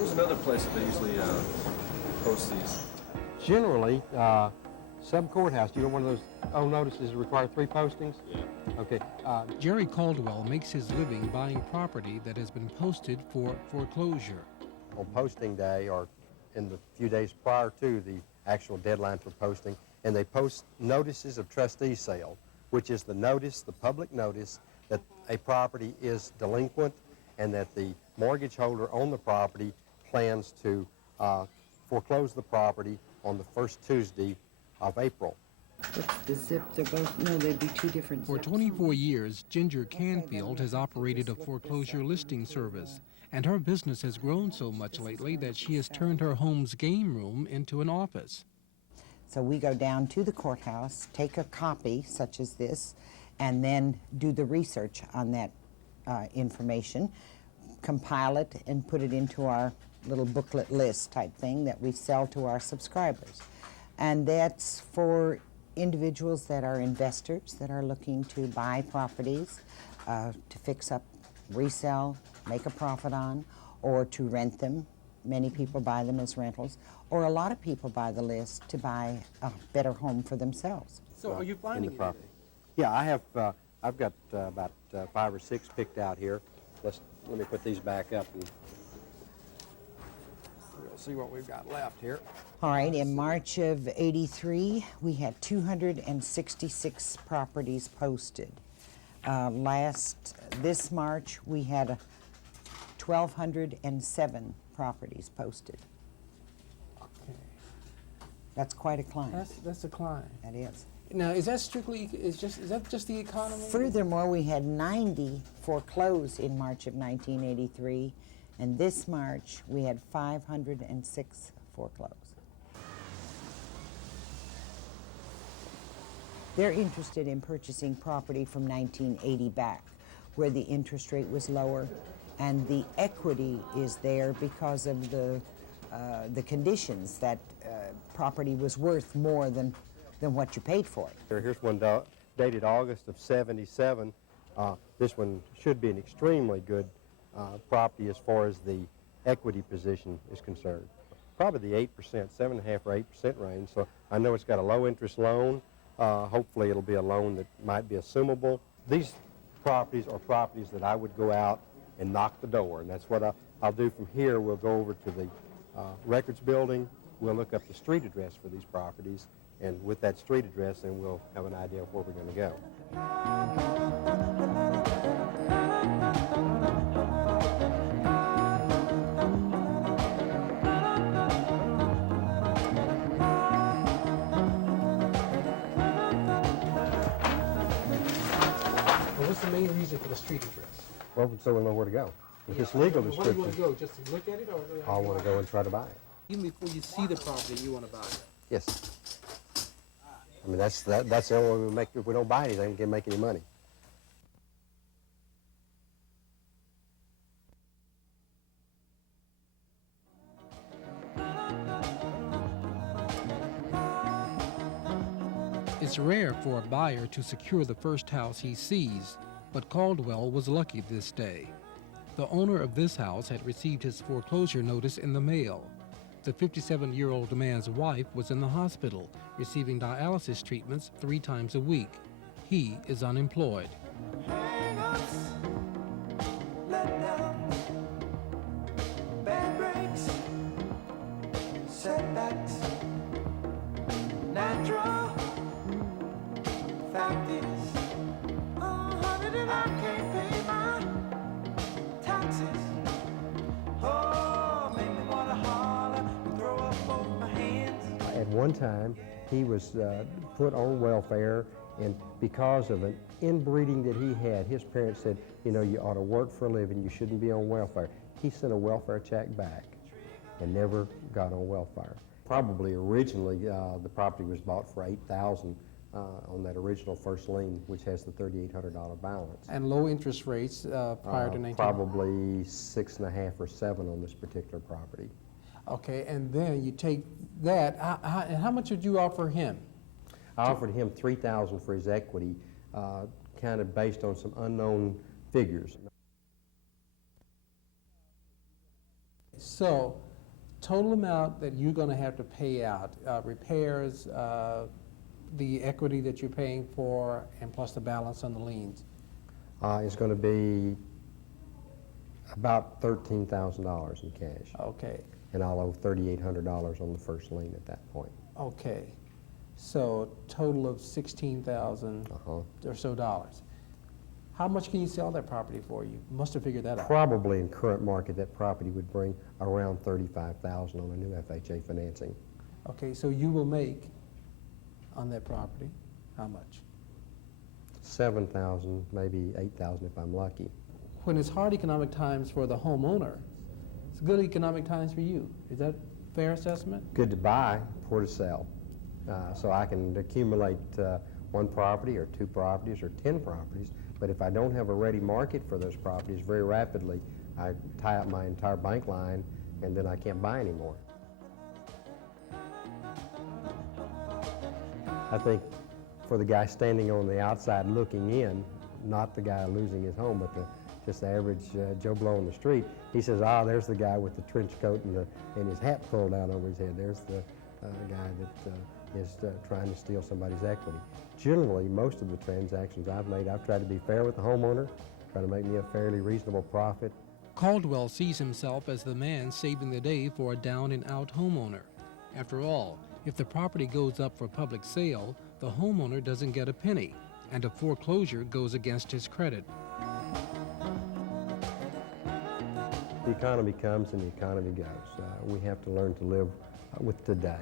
Where's another place that they usually post these? Generally, sub-courthouse. Do you know one of those old notices that require 3 postings? Yeah. Okay. Jerry Caldwell makes his living buying property that has been posted for foreclosure. On posting day, or in the few days prior to the actual deadline for posting, and they post notices of trustee sale, which is the notice, the public notice, that a property is delinquent and that the mortgage holder on the property plans to foreclose the property on the first Tuesday of April. What's the zip? They're both, no, they'd be 2 different For zips. 24 years, Ginger Canfield has operated a foreclosure listing service, and her business has grown so much lately that she has turned her home's game room into an office. So we go down to the courthouse, take a copy such as this, and then do the research on that information, compile it, and put it into our little booklet list type thing that we sell to our subscribers. And that's for individuals that are investors that are looking to buy properties to fix up, resell, make a profit on, or to rent them. Many people buy them as rentals, or a lot of people buy the list to buy a better home for themselves. So are you finding property? Yeah, I have. I've got about 5 or 6 picked out here. Let me put these back up and we'll see what we've got left here. All right, in March of '83, we had 266 properties posted. This March, we had 1,207 properties posted. Okay. That's quite a climb. That's a climb. That is. Now, is that strictly, is that just the economy? Furthermore, we had 90 foreclosed in March of 1983, and this March, we had 506 foreclosed. They're interested in purchasing property from 1980 back, where the interest rate was lower, and the equity is there because of the conditions that property was worth more than what you paid for it. Here's one dated August of '77. This one should be an extremely good property as far as the equity position is concerned. Probably the 8%, 7.5 or 8% range. So I know it's got a low interest loan. Hopefully it'll be a loan that might be assumable. These properties are properties that I would go out and knock the door, and that's what I'll do from here. We'll go over to the records building. We'll look up the street address for these properties, and with that street address, then we'll have an idea of where we're going to go. Well, what's the main reason for the street address? Well, so we'll know where to go. If it's legal Where do you description, want to go? Just to look at it, or I want to go and try to buy it. even before you see the property, you want to buy it? Yes. I mean, that's the only way we make. If we don't buy anything, we can't make any money. It's rare for a buyer to secure the first house he sees, but Caldwell was lucky this day. The owner of this house had received his foreclosure notice in the mail. The 57-year-old man's wife was in the hospital, receiving dialysis treatments 3 times a week. He is unemployed. Hang-ups, letdowns, bad breaks, setbacks, natural. Fact is, honey, that I can't pay my taxes. Oh, make me wanna holler and throw up both my hands. At one time, he was put on welfare, and because of an inbreeding that he had, his parents said, you know, you ought to work for a living, you shouldn't be on welfare. He sent a welfare check back and never got on welfare. Probably originally, the property was bought for $8,000 on that original first lien, which has the $3,800 balance. And low interest rates prior to 19... Probably 6.5 or 7 on this particular property. Okay, and then you take that, and how much would you offer him? I offered him $3,000 for his equity, kind of based on some unknown figures. so total amount that you're gonna have to pay out, repairs, the equity that you're paying for, and plus the balance on the liens. Is going to be about $13,000 in cash. Okay, And I'll owe $3,800 on the first lien at that point. okay. So total of 16,000 Uh-huh. or so dollars. How much can you sell that property for? You must have figured that out. Probably in current market, that property would bring around $35,000 on a new FHA financing. Okay, so you will make on that property, how much? $7,000, maybe $8,000 if I'm lucky. When it's hard economic times for the homeowner, it's good economic times for you. Is that a fair assessment? Good to buy, poor to sell. So I can accumulate one property or two properties or 10 properties, but if I don't have a ready market for those properties, very rapidly I tie up my entire bank line and then I can't buy anymore. I think for the guy standing on the outside looking in, not the guy losing his home, but just the average Joe Blow on the street, he says, there's the guy with the trench coat and his hat pulled down over his head. There's the guy that is trying to steal somebody's equity. Generally, most of the transactions I've made, I've tried to be fair with the homeowner, try to make me a fairly reasonable profit. Caldwell sees himself as the man saving the day for a down-and-out homeowner. After all, if the property goes up for public sale, the homeowner doesn't get a penny, and a foreclosure goes against his credit. The economy comes and the economy goes. We have to learn to live with today.